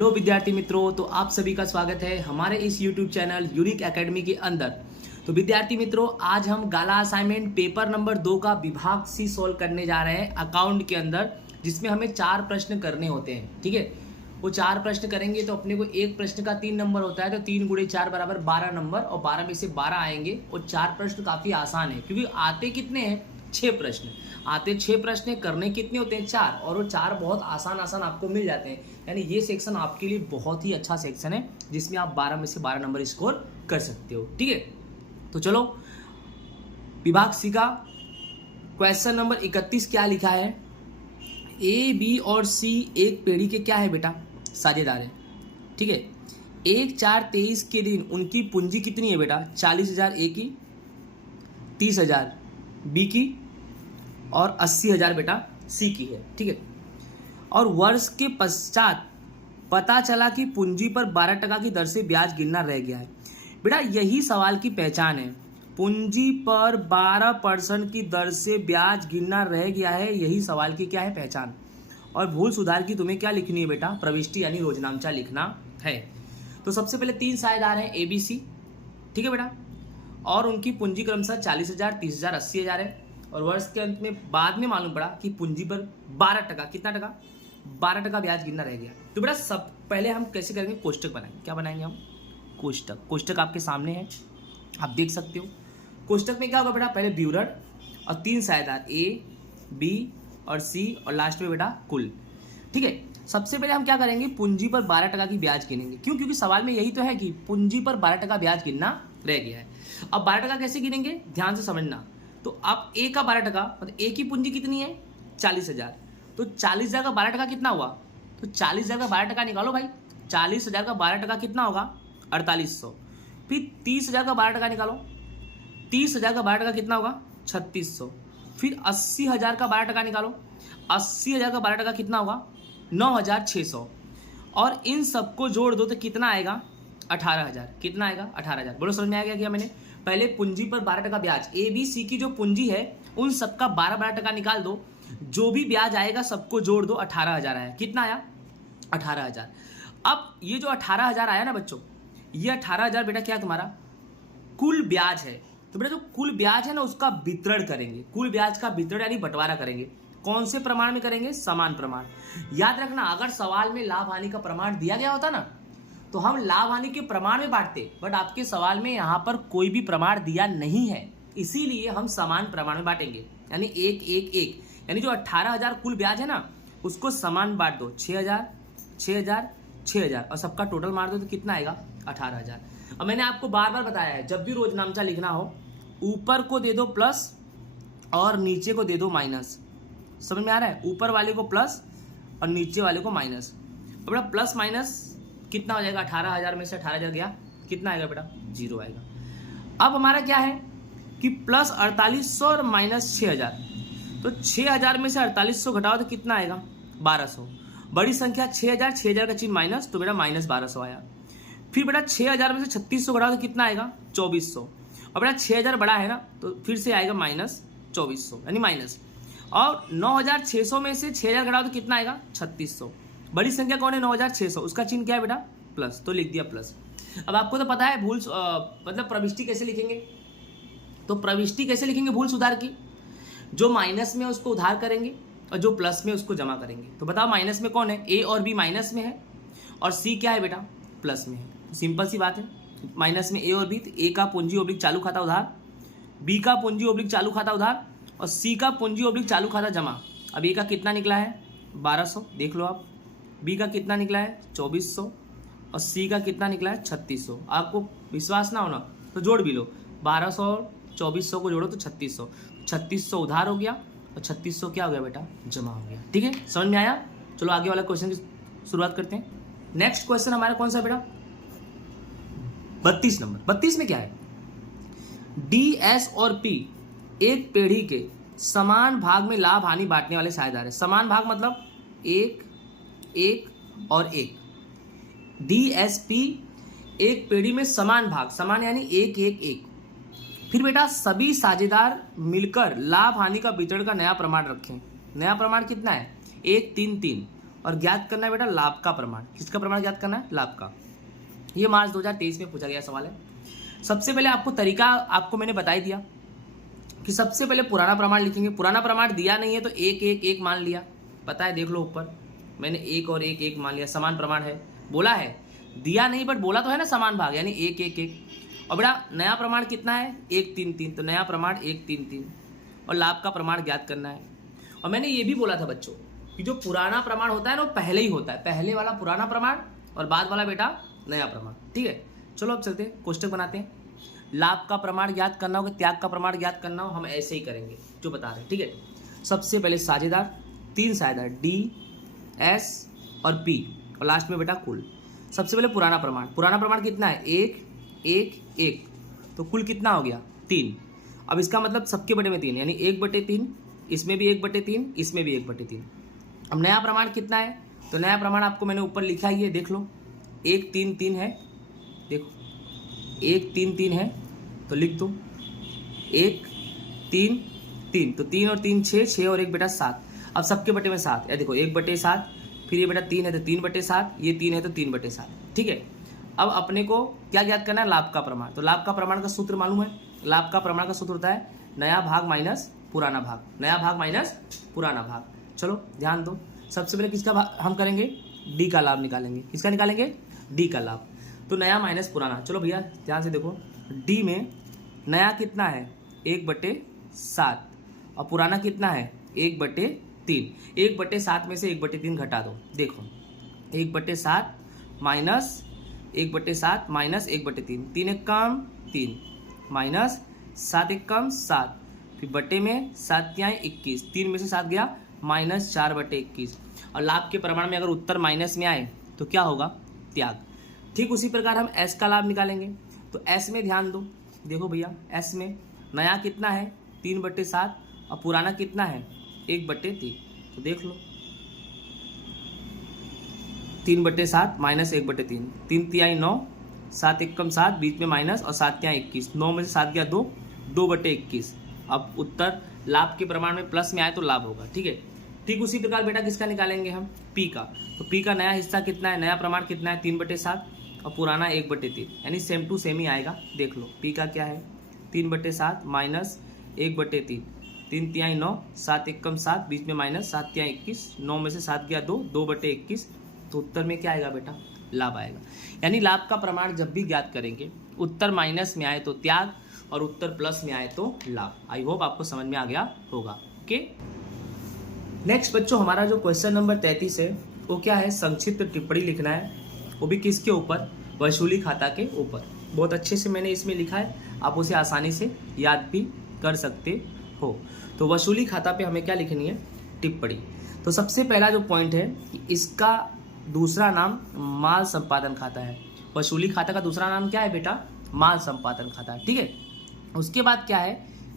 Hello विद्यार्थी मित्रों, तो आप सभी का स्वागत है हमारे इस YouTube चैनल यूनिक एकेडमी के अंदर। तो विद्यार्थी मित्रों, आज हम गाला असाइनमेंट पेपर नंबर 2 का विभाग सी सॉल्व करने जा रहे हैं अकाउंट के अंदर, जिसमें हमें 4 प्रश्न करने होते हैं। ठीक है, वो 4 प्रश्न करेंगे तो अपने को एक प्रश्न का 3 नंबर होता है, तो 3 गुणे 4 बराबर 12 नंबर, और 12 में से 12 आएंगे। और 4 प्रश्न काफ़ी आसान है क्योंकि आते कितने हैं, 6 प्रश्न आते। 6 प्रश्न करने कितने होते हैं, 4, और वो 4 बहुत आसान आसान आपको मिल जाते हैं। यानी ये सेक्शन आपके लिए बहुत ही अच्छा सेक्शन है, जिसमें आप 12 में से 12 नंबर स्कोर कर सकते हो। ठीक है, तो चलो विभाग सी का क्वेश्चन नंबर 31 क्या लिखा है। ए, बी और सी एक पेड़ी के क्या है बेटा, साझेदार है। ठीक है, 1/4/23 के दिन उनकी पूंजी कितनी है बेटा, 40,000 ए की, 30,000 बी की और 80,000 बेटा सी की है। ठीक है, और वर्ष के पश्चात पता चला कि पूंजी पर 12% की दर से ब्याज गिरना रह गया है। बेटा यही सवाल की पहचान है, पूंजी पर 12% की दर से ब्याज गिरना रह गया है, यही सवाल की क्या है, पहचान। और भूल सुधार की तुम्हें क्या लिखनी है बेटा, प्रविष्टि यानी रोजनामचा लिखना है। तो सबसे पहले 3 साझेदार हैं ए बी सी। ठीक है बेटा, और उनकी पूंजी क्रमशः 40,000, 30,000, 80,000 है। और वर्ष के अंत में बाद में मालूम पड़ा कि पूंजी पर 12%, कितना टका, 12% ब्याज गिरना रह गया। तो बेटा सब पहले हम कैसे करेंगे, कोष्टक बनाएंगे। क्या बनाएंगे हम, कोष्टक आपके सामने है, आप देख सकते हो। कोष्टक में क्या होगा बेटा, पहले विवरण और 3 साझेदार ए, बी और सी, और लास्ट में बेटा कुल। ठीक है, सबसे पहले हम क्या करेंगे, पूंजी पर 12% की ब्याज गिनेंगे। क्यों, क्योंकि सवाल में यही तो है कि पूंजी पर 12% ब्याज गिरना रह गया है। अब 12% कैसे गिनेंगे, ध्यान से समझना। तो अब ए का 12%, मतलब ए की पूंजी कितनी है, 40,000, तो 40,000 का 12% कितना हुआ, तो 40,000 का 12% निकालो भाई। 40,000 का 12% कितना होगा, 4800। फिर 30,000 का 12% निकालो, 30,000 का 12% कितना होगा, 3600। फिर 80,000 का 12% निकालो, 80,000 का 12% कितना होगा, 9,600। और इन सबको जोड़ दो तो कितना आएगा, 18,000। कितना आएगा, 18,000। बोलो समझ में आ गया क्या मैंने। पहले पूंजी पर 12% ब्याज, ए बी सी की जो पूंजी है उन सबका 12% निकाल दो, जो भी ब्याज आएगा सबको जोड़ दो, 18,000 आया। कितना आया, 18,000। अब ये जो 18,000 आया ना बच्चों, ये 18,000 बेटा क्या तुम्हारा कुल ब्याज है। तो बेटा जो कुल ब्याज है ना उसका वितरण करेंगे, कुल ब्याज का वितरण यानी बंटवारा करेंगे। कौन से प्रमाण में करेंगे, समान प्रमाण। याद रखना, अगर सवाल में लाभ हानि का प्रमाण दिया गया होता ना तो हम लाभ हानि के प्रमाण में बांटते, बट आपके सवाल में यहां पर कोई भी प्रमाण दिया नहीं है, इसीलिए हम समान प्रमाण में बांटेंगे। यानी 1 1 1, यानी जो 18,000 कुल ब्याज है ना उसको समान बांट दो, 6,000 6,000 6,000, और सबका टोटल मार दो तो कितना आएगा, 18,000। अब मैंने आपको बार बार बताया है, जब भी रोजनामचा लिखना हो ऊपर को दे दो प्लस और नीचे को दे दो माइनस। समझ में आ रहा है, ऊपर वाले को प्लस और नीचे वाले को माइनस। अब बेटा प्लस माइनस कितना हो जाएगा, 18,000 में से 18,000 गया, कितना आएगा बेटा, 0 आएगा। अब हमारा क्या है कि प्लस 4800 और माइनस 6,000, तो 6,000 में से 4800 घटाओ तो कितना आएगा, 1200। बड़ी संख्या 6,000, 6,000 का चिन्ह माइनस, तो बेटा माइनस 1200 आया। फिर बेटा 6,000 में से 3600 घटाओ तो कितना आएगा, 2400। और बेटा 6,000 बड़ा है ना तो फिर से आएगा माइनस 2400 यानी माइनस। और 9,600 में से 6,000 घटाओ तो कितना आएगा, 3600। बड़ी संख्या कौन है, 9,600, उसका चिन्ह क्या है बेटा, प्लस, तो लिख दिया प्लस। अब आपको तो पता है भूल मतलब प्रविष्टि कैसे लिखेंगे, तो प्रविष्टि कैसे लिखेंगे भूल सुधार की, जो माइनस में उसको उधार करेंगे और जो प्लस में उसको जमा करेंगे। तो बताओ माइनस में कौन है, ए और बी माइनस में है और सी क्या है बेटा, प्लस में है। सिंपल सी बात है, माइनस में ए और बी, तो ए का पूंजी ओब्लिक चालू खाता उधार, बी का पूंजी ओब्लिक चालू खाता उधार और सी का पूंजी ओब्लिक चालू खाता जमा। अब ए का कितना निकला है, 1200, देख लो आप। बी का कितना निकला है, 2400, और सी का कितना निकला है, 3600। आपको विश्वास ना होना तो जोड़ भी लो, 1200 और 2400 को जोड़ो तो 3600। 3600 उधार हो गया और 3600 क्या हो गया बेटा, जमा हो गया। ठीक है, समझ में आया। चलो आगे वाला क्वेश्चन की शुरुआत करते हैं। नेक्स्ट क्वेश्चन हमारा कौन सा बेटा, 32 नंबर। 32 में क्या है, डी, एस और पी एक पेढ़ी के समान भाग में लाभ हानि बांटने वाले साझेदार है। समान भाग मतलब 1 1 और 1। डी एस पी एक पेढ़ी में समान भाग, समान यानी 1 1 1। फिर बेटा सभी साझेदार मिलकर लाभ हानि का वितरण का नया प्रमाण रखें। नया प्रमाण कितना है, 1 3 3, और ज्ञात करना है बेटा लाभ का प्रमाण। किसका प्रमाण ज्ञात करना है? लाभ का। ये मार्च 2023 में पूछा गया सवाल है। सबसे पहले आपको तरीका आपको मैंने बता ही दिया कि सबसे पहले पुराना प्रमाण लिखेंगे। पुराना प्रमाण दिया नहीं है तो एक एक एक मान लिया, पता है, देख लो ऊपर मैंने एक और एक एक मान लिया, समान प्रमाण है, बोला है, दिया नहीं बट बोला तो है ना समान भाग, यानी एक एक एक। और बेटा नया प्रमाण कितना है? 1 3 3, तो नया प्रमाण 1 3 3 और लाभ का प्रमाण ज्ञात करना है। और मैंने ये भी बोला था बच्चों कि जो पुराना प्रमाण होता है ना वो पहले ही होता है, पहले वाला पुराना प्रमाण और बाद वाला बेटा नया प्रमाण। ठीक है, चलो अब चलते हैं कोष्टक बनाते हैं। लाभ का प्रमाण ज्ञात करना हो कि त्याग का प्रमाण ज्ञात करना हो, हम ऐसे ही करेंगे जो बता रहे हैं। ठीक है, सबसे पहले साझेदार, 3 साझेदार डी एस और पी और लास्ट में बेटा कुल। सबसे पहले पुराना प्रमाण, पुराना प्रमाण कितना है? 1 1 1, तो कुल कितना हो गया? 3। अब इसका मतलब सबके बटे में 3, यानी 1/3, इसमें भी 1/3, इसमें भी 1/3। अब नया प्रमाण कितना है? तो नया प्रमाण आपको मैंने ऊपर लिखा ही है, देख लो, 1 3 3 है, देखो 1 3 3 है, तो लिख दो 1 3 3, तो 3 और 3 6, 6 और 1 बेटा 7। अब सबके बटे में 7, या देखो 1/7, फिर ये बेटा 3 है तो 3/7, ये 3 है तो 3/7। ठीक है, अब अपने को क्या ज्ञात करना है? लाभ का प्रमाण। तो लाभ का प्रमाण का सूत्र मालूम है, लाभ का प्रमाण का सूत्र होता है नया भाग माइनस पुराना भाग, नया भाग माइनस पुराना भाग। चलो ध्यान दो, सबसे पहले किसका हम करेंगे? डी का लाभ निकालेंगे। किसका निकालेंगे? डी का लाभ। तो नया माइनस पुराना, चलो भैया ध्यान से देखो, डी में नया कितना है? 1/7 और पुराना कितना है? 1/3। 1/7 में से 1/3 घटा दो, देखो 1/7 माइनस 1/7 माइनस 1/3, 3 एक कम 3 माइनस 7 एक कम 7, फिर बटे में 7 क्या है? 21, 3 में से 7 गया माइनस 4/21। और लाभ के प्रमाण में अगर उत्तर माइनस में आए तो क्या होगा? त्याग। ठीक उसी प्रकार हम एस का लाभ निकालेंगे। तो एस में ध्यान दो, देखो भैया एस में नया कितना है? 3/7 और पुराना कितना है? 1/3, तो देख लो 3/7 माइनस 1/3, 3 तिहाई 9, 7 एक कम 7, बीच में माइनस और 7 तिहाई 21, 9 में से 7 गया 2, 2/21। अब उत्तर लाभ के प्रमाण में प्लस में आए तो लाभ होगा। ठीक है, ठीक उसी प्रकार बेटा किसका निकालेंगे हम? पी का। तो पी का नया हिस्सा कितना है? नया प्रमाण कितना है? 3/7 और पुराना 1/3, यानी सेम टू सेम ही आएगा। देख लो पी का क्या है? 3/7 माइनस 1/3, 3 तिहाई 9, 7 एक कम 7, बीच में माइनस 7 तिहाई 21, 9 में से 7 गया 2, 2/21, तो उत्तर में क्या आएगा बेटा? लाभ आएगा। यानी लाभ का प्रमाण जब भी ज्ञात करेंगे उत्तर माइनस में आए तो त्याग और उत्तर प्लस में आए तो लाभ। आई होप आपको समझ में आ गया होगा। ओके, नेक्स्ट बच्चों हमारा जो क्वेश्चन नंबर 33 है वो क्या है? संक्षिप्त टिप्पणी लिखना है, वो भी किसके ऊपर? वसूली खाता के ऊपर। बहुत अच्छे से मैंने इसमें लिखा है, आप उसे आसानी से याद भी कर सकते हो। तो वसूली खाता पे हमें क्या लिखनी है? टिप्पणी। तो सबसे पहला जो पॉइंट है कि इसका दूसरा नाम माल संपादन खाता है। वसूली खाता का दूसरा नाम क्या है बेटा? माल संपादन खाता। ठीक है, उसके बाद क्या है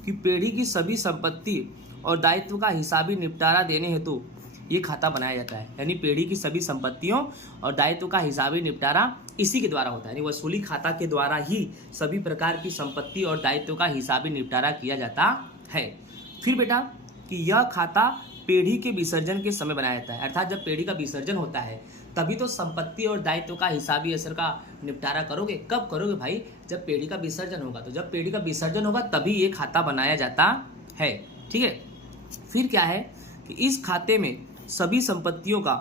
कि पेढ़ी की सभी संपत्ति और दायित्व का हिसाबी निपटारा देने हेतु ये खाता बनाया जाता है। यानी पेढ़ी की सभी संपत्तियों और दायित्व का हिसाबी निपटारा इसी के द्वारा होता है, यानी वसूली खाता के द्वारा ही सभी प्रकार की संपत्ति और दायित्व का हिसाबी निपटारा किया जाता है। फिर बेटा कि यह खाता पेढ़ी के विसर्जन के समय बनाया जाता है, अर्थात जब पेढ़ी का विसर्जन होता है तभी तो संपत्ति और दायित्व का हिसाबी असर का निपटारा करोगे। कब करोगे भाई? जब पेढ़ी का विसर्जन होगा। तो जब पेढ़ी का विसर्जन होगा तभी ये खाता बनाया जाता है। ठीक है, फिर क्या है कि इस खाते में सभी संपत्तियों का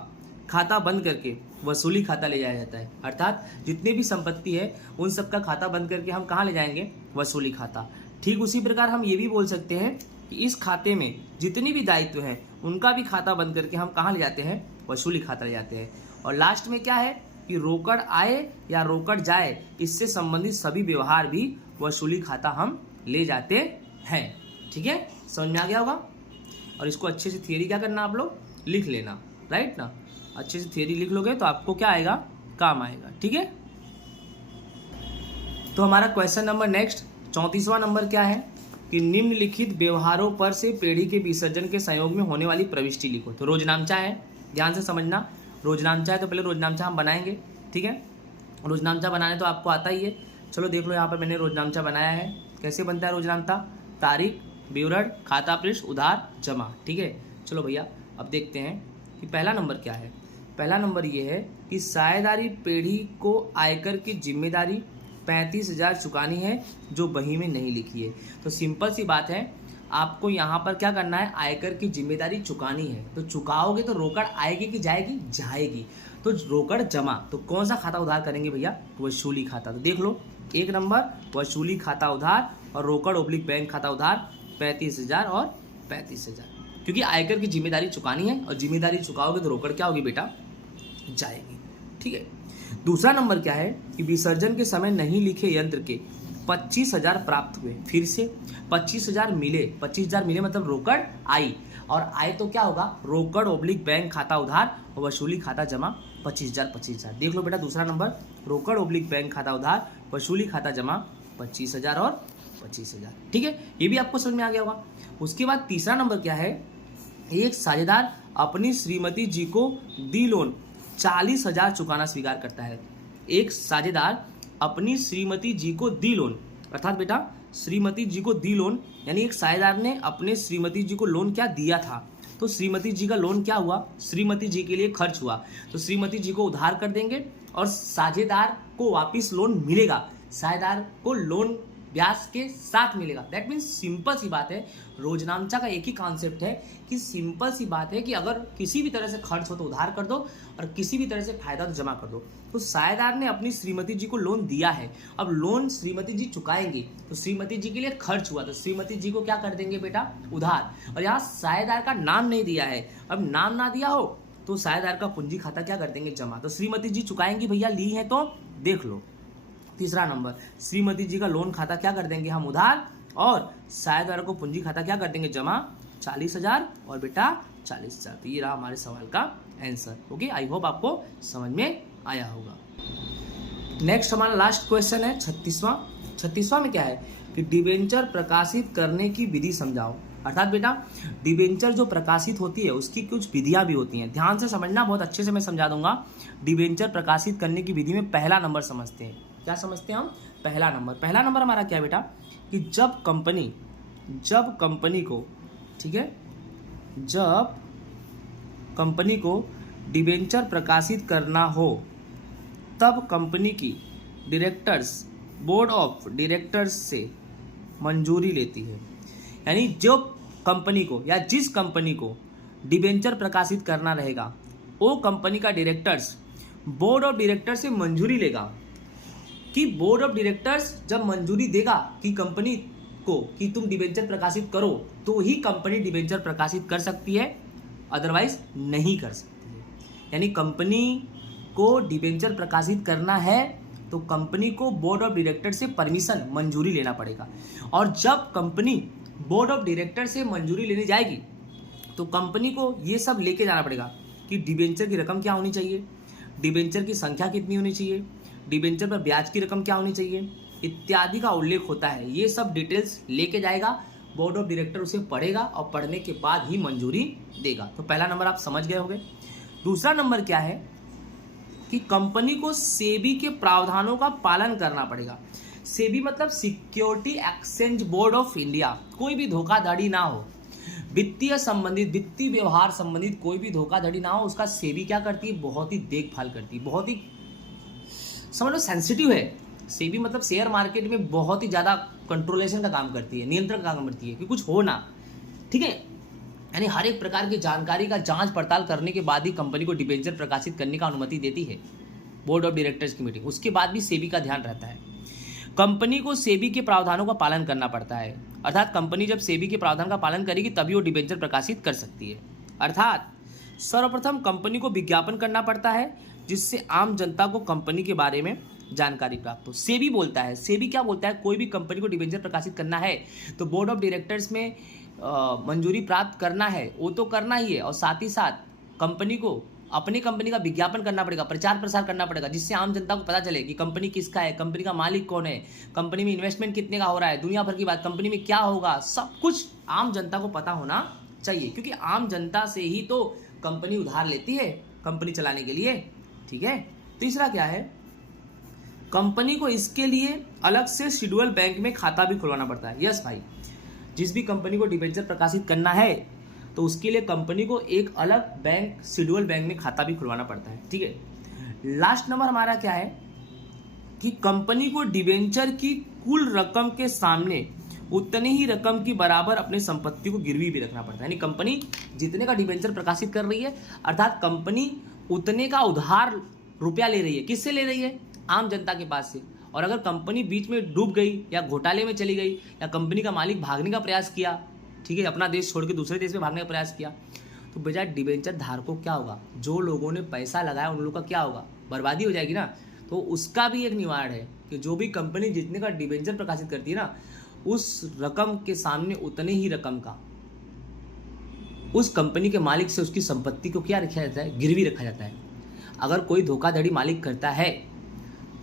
खाता बंद करके वसूली खाता ले जाया जाता है, अर्थात जितनी भी संपत्ति है उन सब का खाता बंद करके हम कहाँ ले जाएंगे? वसूली खाता। ठीक उसी प्रकार हम ये भी बोल सकते हैं कि इस खाते में जितनी भी दायित्व हैं उनका भी खाता बंद करके हम कहाँ ले जाते हैं? वसूली खाता ले जाते हैं। और लास्ट में क्या है कि रोकड़ आए या रोकड़ जाए इससे संबंधित सभी व्यवहार भी वसूली खाता हम ले जाते हैं। ठीक है, समझ में आ गया होगा। और इसको अच्छे से थियरी क्या करना, आप लोग लिख लेना, राइट ना। अच्छे से थियरी लिख लोगे तो आपको क्या आएगा? काम आएगा। ठीक है, तो हमारा क्वेश्चन नंबर नेक्स्ट 34वां नंबर क्या है कि निम्नलिखित व्यवहारों पर से पेढ़ी के विसर्जन के संयोग में होने वाली प्रविष्टि लिखो। तो रोजनामचा है, ध्यान से समझना। रोजनामचा है तो पहले रोजनामचा हम बनाएंगे। ठीक है, रोजनामचा बनाने तो आपको आता ही है। चलो देख लो, यहाँ पर मैंने रोजनामचा बनाया है। कैसे बनता है रोजनामचा? तारीख, विवरण, खाता पृष्ठ, उधार, जमा। ठीक है, चलो भैया अब देखते हैं कि पहला नंबर क्या है पहला नंबर ये है कि साझेदारी पीढ़ी को आयकर की जिम्मेदारी 35,000 चुकानी है जो बही में नहीं लिखी है। तो सिंपल सी बात है, आपको यहाँ पर क्या करना है, आयकर की जिम्मेदारी चुकानी है। तो चुकाओगे तो रोकड़ आएगी कि जाएगी? जाएगी। तो रोकड़ जमा, तो कौन सा खाता उधार करेंगे भैया? वसूली खाता। तो देख लो, एक नंबर वसूली खाता उधार और रोकड़ ओब्लिक बैंक खाता उधार 35,000 और 35,000, क्योंकि आयकर की जिम्मेदारी चुकानी है और जिम्मेदारी चुकाओगे तो रोकड़ क्या होगी बेटा? जाएगी। ठीक है। दूसरा नंबर क्या है कि विसर्जन के समय नहीं लिखे यंत्र के 25,000 प्राप्त हुए। फिर से 25,000 मिले, 25,000 मिले मतलब रोकड़ आई, और आए तो क्या होगा? रोकड़ ओब्लिक बैंक खाता उधार और वसूली खाता जमा 25,000 25,000। देख लो बेटा, दूसरा नंबर रोकड़ ओब्लिक बैंक खाता उधार वसूली खाता जमा 25,000 और 25,000। ठीक है, ये भी आपको समझ में आ गया होगा। उसके बाद तीसरा नंबर क्या है, एक साझेदार अपनी श्रीमती जी को दी लोन 40,000 चुकाना स्वीकार करता है। एक साझेदार अपनी श्रीमती जी को दी लोन, अर्थात बेटा श्रीमती जी को दी लोन, यानी एक साझेदार ने अपने श्रीमती जी को लोन क्या दिया था, तो श्रीमती जी का लोन क्या हुआ? श्रीमती जी के लिए खर्च हुआ, तो श्रीमती जी को उधार कर देंगे और साझेदार को वापिस लोन मिलेगा, साझेदार को लोन ब्याज के साथ मिलेगा। दैट मीन्स सिंपल सी बात है, रोजनामचा का एक ही कॉन्सेप्ट है कि सिंपल सी बात है कि अगर किसी भी तरह से खर्च हो तो उधार कर दो और किसी भी तरह से फायदा तो जमा कर दो। तो साझेदार ने अपनी श्रीमती जी को लोन दिया है, अब लोन श्रीमती जी चुकाएंगी, तो श्रीमती जी के लिए खर्च हुआ, तो श्रीमती जी को क्या कर देंगे बेटा? उधार। और यहाँ साझेदार का नाम नहीं दिया है, अब नाम ना दिया हो तो साझेदार का पूंजी खाता क्या कर देंगे? जमा। तो श्रीमती जी चुकाएंगी भैया, ली है तो देख लो। तीसरा नंबर, श्रीमती जी का लोन खाता क्या कर देंगे हम? उधार, और साझेदार को पूंजी खाता क्या कर देंगे? जमा 40,000 और बेटा 40,000। तो ये रहा हमारे सवाल का आंसर। ओके, आई होप आपको समझ में आया होगा। नेक्स्ट हमारा लास्ट क्वेश्चन है 36वां। 36वां में क्या है कि डिबेंचर प्रकाशित करने की विधि समझाओ। अर्थात बेटा डिबेंचर जो प्रकाशित होती है उसकी कुछ विधियां भी होती हैं, ध्यान से समझना, बहुत अच्छे से मैं समझा दूंगा। डिबेंचर प्रकाशित करने की विधि में पहला नंबर समझते हैं। क्या समझते हैं हम? पहला नंबर हमारा क्या है बेटा कि जब कंपनी को, ठीक है, जब कंपनी को डिबेंचर प्रकाशित करना हो तब कंपनी की डायरेक्टर्स बोर्ड ऑफ डायरेक्टर्स से मंजूरी लेती है। यानी जो कंपनी को या जिस कंपनी को डिबेंचर प्रकाशित करना रहेगा वो कंपनी का डायरेक्टर्स बोर्ड ऑफ डायरेक्टर्स से मंजूरी लेगा, कि बोर्ड ऑफ डायरेक्टर्स जब मंजूरी देगा कि कंपनी को कि तुम डिबेंचर प्रकाशित करो तो ही कंपनी डिबेंचर प्रकाशित कर सकती है, अदरवाइज नहीं कर सकती है। यानी कंपनी को डिबेंचर प्रकाशित करना है तो कंपनी को बोर्ड ऑफ डायरेक्टर से परमिशन, मंजूरी लेना पड़ेगा, और जब कंपनी बोर्ड ऑफ डायरेक्टर से मंजूरी लेने जाएगी तो कंपनी को ये सब लेके जाना पड़ेगा कि डिबेंचर की रकम क्या होनी चाहिए, डिबेंचर की संख्या कितनी होनी चाहिए, डिबेंचर पर ब्याज की रकम क्या होनी चाहिए इत्यादि का उल्लेख होता है। ये सब डिटेल्स लेके जाएगा, बोर्ड ऑफ डायरेक्टर उसे पढ़ेगा और पढ़ने के बाद ही मंजूरी देगा। तो पहला नंबर आप समझ गए होंगे। दूसरा नंबर क्या है कि कंपनी को सेबी के प्रावधानों का पालन करना पड़ेगा। सेबी मतलब security exchange board of India. कोई भी धोखाधड़ी ना हो, वित्तीय व्यवहार संबंधित कोई भी धोखाधड़ी ना हो, उसका सेबी क्या करती है? बहुत ही देखभाल करती है, बहुत ही समझ लो सेंसिटिव है। सेबी मतलब शेयर मार्केट में बहुत ही ज़्यादा कंट्रोलेशन का काम करती है, नियंत्रण का काम करती है कि कुछ हो ना, ठीक है। यानी हर एक प्रकार की जानकारी का जांच पड़ताल करने के बाद ही कंपनी को डिबेंचर प्रकाशित करने का अनुमति देती है बोर्ड ऑफ डायरेक्टर्स की मीटिंग। उसके बाद भी सेबी का ध्यान रहता है। कंपनी को सेबी के प्रावधानों का पालन करना पड़ता है, अर्थात कंपनी जब सेबी के प्रावधान का पालन करेगी तभी वो डिबेंचर प्रकाशित कर सकती है। अर्थात सर्वप्रथम कंपनी को विज्ञापन करना पड़ता है जिससे आम जनता को कंपनी के बारे में जानकारी प्राप्त हो। सेबी बोलता है, सेबी क्या बोलता है? कोई भी कंपनी को डिबेंचर प्रकाशित करना है तो बोर्ड ऑफ डायरेक्टर्स में मंजूरी प्राप्त करना है, वो तो करना ही है, और साथ ही साथ कंपनी को अपनी कंपनी का विज्ञापन करना पड़ेगा, प्रचार प्रसार करना पड़ेगा, जिससे आम जनता को पता चले कि कंपनी किसका है, कंपनी का मालिक कौन है, कंपनी में इन्वेस्टमेंट कितने का हो रहा है, दुनिया भर की बात, कंपनी में क्या होगा, सब कुछ आम जनता को पता होना चाहिए, क्योंकि आम जनता से ही तो कंपनी उधार लेती है कंपनी चलाने के लिए, ठीक है। तीसरा क्या है? कंपनी को इसके लिए अलग से शेड्यूल बैंक में खाता भी खुलवाना पड़ता है। यस भाई, जिस भी कंपनी को डिबेंचर प्रकाशित करना है तो उसके लिए कंपनी को एक अलग बैंक, शेड्यूल बैंक में खाता भी खुलवाना पड़ता है। ठीक है। लास्ट नंबर हमारा क्या है कि कंपनी को डिबेंचर की कुल रकम के सामने उतनी ही रकम की बराबर अपनी संपत्ति को गिरवी भी रखना पड़ता है। यानी कंपनी जितने का डिबेंचर प्रकाशित कर रही है, अर्थात कंपनी उतने का उधार रुपया ले रही है। किससे ले रही है? आम जनता के पास से। और अगर कंपनी बीच में डूब गई या घोटाले में चली गई या कंपनी का मालिक भागने का प्रयास किया, ठीक है, अपना देश छोड़ के दूसरे देश में भागने का प्रयास किया, तो बजाय डिबेंचर धारकों क्या होगा? जो लोगों ने पैसा लगाया उन लोगों का क्या होगा? बर्बादी हो जाएगी ना। तो उसका भी एक निवारण है कि जो भी कंपनी जितने का डिबेंचर प्रकाशित करती है ना, उस रकम के सामने उतने ही रकम का उस कंपनी के मालिक से उसकी संपत्ति को क्या रखा जाता है? गिरवी रखा जाता है। अगर कोई धोखाधड़ी मालिक करता है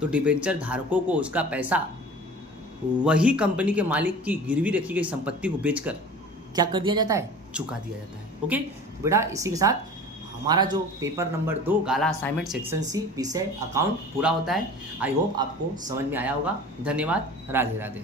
तो डिबेंचर धारकों को उसका पैसा वही कंपनी के मालिक की गिरवी रखी गई संपत्ति को बेचकर क्या कर दिया जाता है? चुका दिया जाता है। ओके बेटा, इसी के साथ हमारा जो पेपर नंबर 2 गाला असाइनमेंट सेक्शन सी विषय अकाउंट पूरा होता है। आई होप आपको समझ में आया होगा। धन्यवाद। राधे राधे।